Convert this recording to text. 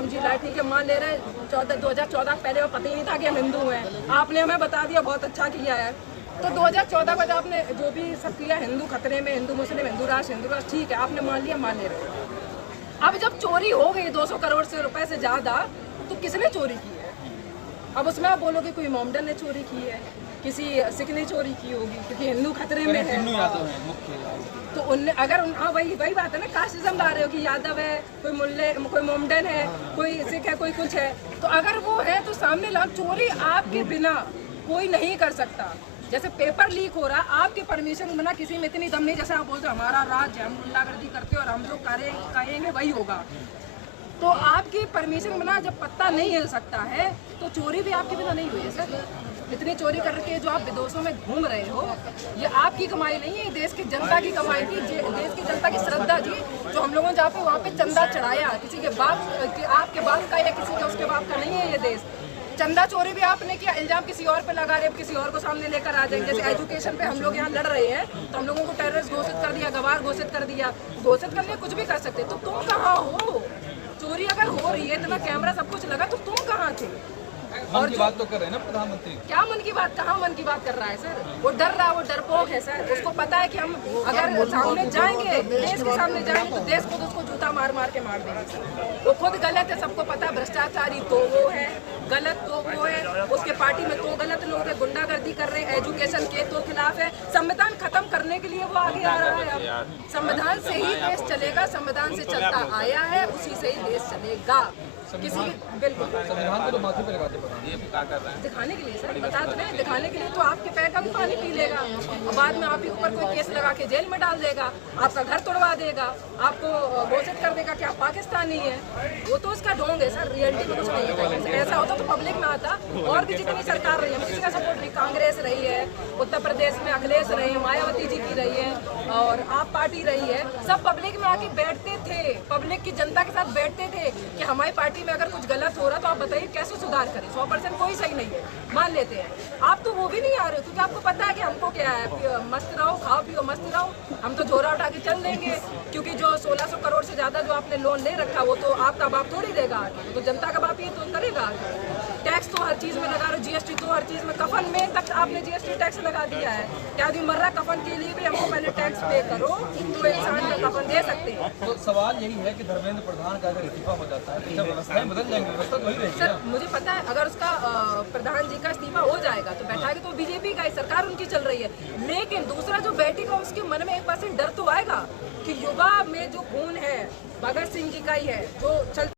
राम जी लाए, ठीक है मान ले रहे 2014 पहले वो पता ही नहीं था कि हम हिंदू हैं, आपने हमें बता दिया, बहुत अच्छा किया है। तो 2014 का जब आपने जो भी सब किया, हिंदू खतरे में, हिंदू मुस्लिम, हिंदू राष्ट्र, ठीक है आपने मान लिया, मान ले रहे। अब जब चोरी हो गई 200 करोड़ से रुपए से ज्यादा, तो किसने चोरी की है? अब उसमें आप बोलोगे कोई मोमडन ने चोरी की है, किसी सिख ने चोरी की होगी, क्योंकि हिंदू खतरे में है। तो उनने अगर हाँ वही बात है ना, कास्टिज्म ला रहे हो कि यादव है, कोई मुल्ले, कोई मोमडन है, कोई सिख है, कोई कुछ है। तो अगर वो है तो सामने ला, चोरी आपके बिना कोई नहीं कर सकता। जैसे पेपर लीक हो रहा, आपकी परमिशन बिना किसी में इतनी दम नहीं, जैसे आप बोलते हो हमारा राज है, हम गुंडागर्दी करते हैं और हम जो करेंगे वही होगा। तो आपकी परमिशन बिना जब पत्ता नहीं हिल सकता है, तो चोरी भी आपके बिना नहीं हुई है सर। इतनी चोरी करके जो आप विदेशों में घूम रहे हो, ये आपकी कमाई नहीं है, देश की जनता की कमाई थी, देश की जनता की श्रद्धा थी, जो हम लोगों ने जहाँ पे वहाँ पे चंदा चढ़ाया, किसी के बाप के, आपके बाप का या किसी के उसके बाप का नहीं है ये देश। चंदा चोरी भी आपने किया, इल्जाम किसी और पे लगा रहे, किसी और को सामने लेकर आ जाएंगे। जैसे एजुकेशन पे हम लोग यहाँ लड़ रहे हैं, तो हम लोगों को टेररिस्ट घोषित कर दिया, गवार घोषित कर दिया, घोषित करने कुछ भी कर सकते। तो तुम कहाँ हो? चोरी अगर हो रही है, इतना कैमरा सब कुछ लगा, तो तुम कहाँ थे? मन की बात तो कर रहे हैं ना प्रधानमंत्री। क्या मन की बात? कहाँ मन की बात कर रहा है सर? वो डर रहा है, वो डरपोक है सर। उसको पता है कि हम अगर सामने जाएंगे, देश के सामने जाएंगे, तो देश खुद उसको जूता मार मार के मार देंगे सर। वो खुद गलत है, सबको पता है। भ्रष्टाचारी तो वो है, गलत तो वो है, उसके पार्टी में तो गलत लोग हैं, गुंडागर्दी कर रहे हैं, एजुकेशन के तो खिलाफ है। संविधान खत्म करने के लिए वो आगे आ रहा है। अब संविधान से ही देश चलेगा, संविधान से चलता आया है, उसी से ही देश चलेगा। किसी बिल्कुल संविधान को तो माथे पे लगाते ये क्या कर रहे हैं दिखाने के लिए सर, बता दो ना, दिखाने के लिए। तो आपके पैर का भी पानी पी लेगा और बाद में आप ही ऊपर कोई केस लगा के जेल में डाल देगा, आपका घर तोड़वा देगा, आपको घोषित कर देगा कि आप पाकिस्तानी है। वो तो उसका ढोंग है सर, रियलिटी में कुछ नहीं है। ऐसा होता तो पब्लिक में आता। और भी जितनी सरकार रही है, किसी का सपोर्ट नहीं, कांग्रेस रही है, उत्तर प्रदेश में अखिलेश रही है, मायावती जी की रही है, और आप पार्टी रही है, सब पब्लिक में आके बैठते थे, पब्लिक की जनता के साथ बैठते थे कि हमारी पार्टी में अगर कुछ गलत हो रहा तो आप बताइए कैसे सुधार करें। 100% कोई सही नहीं है, मान लेते हैं। आप तो वो भी नहीं आ रहे हो, क्योंकि आपको पता है कि हमको क्या है, मस्त रहो, खाओ पियो, मस्त रहो, हम तो झोरा उठा के चल देंगे। क्योंकि जो 1600 करोड़ से ज्यादा जो आपने लोन ले रखा, वो तो आपका बाप थोड़ी देगा आगे, तो जनता का बाप ही तो करेगा आगे। टैक्स तो हर चीज में लगा रहे हो, जीएसटी तो हर चीज में, कफन में तक आपने जीएसटी टैक्स लगा दिया है। क्या आदमी मर रहा, कफन के लिए भी हमको पहले टैक्स पे करो तो इंसान का कफन दे सकते हैं। तो सवाल यही है कि धर्मेंद्र प्रधान का अगर इस्तीफा हो जाता है तो व्यवस्थाएं बदल जाएंगी, व्यवस्था तो वही रहेगी। सर मुझे पता है, अगर उसका प्रधान जी का इस्तीफा हो जाएगा तो बैठाएगा, तो बीजेपी का सरकार उनकी चल रही है। लेकिन दूसरा जो बैठेगा, उसके मन में 1% डर तो आएगा कि युवा में जो खून है भगत सिंह जी का ही है, जो चल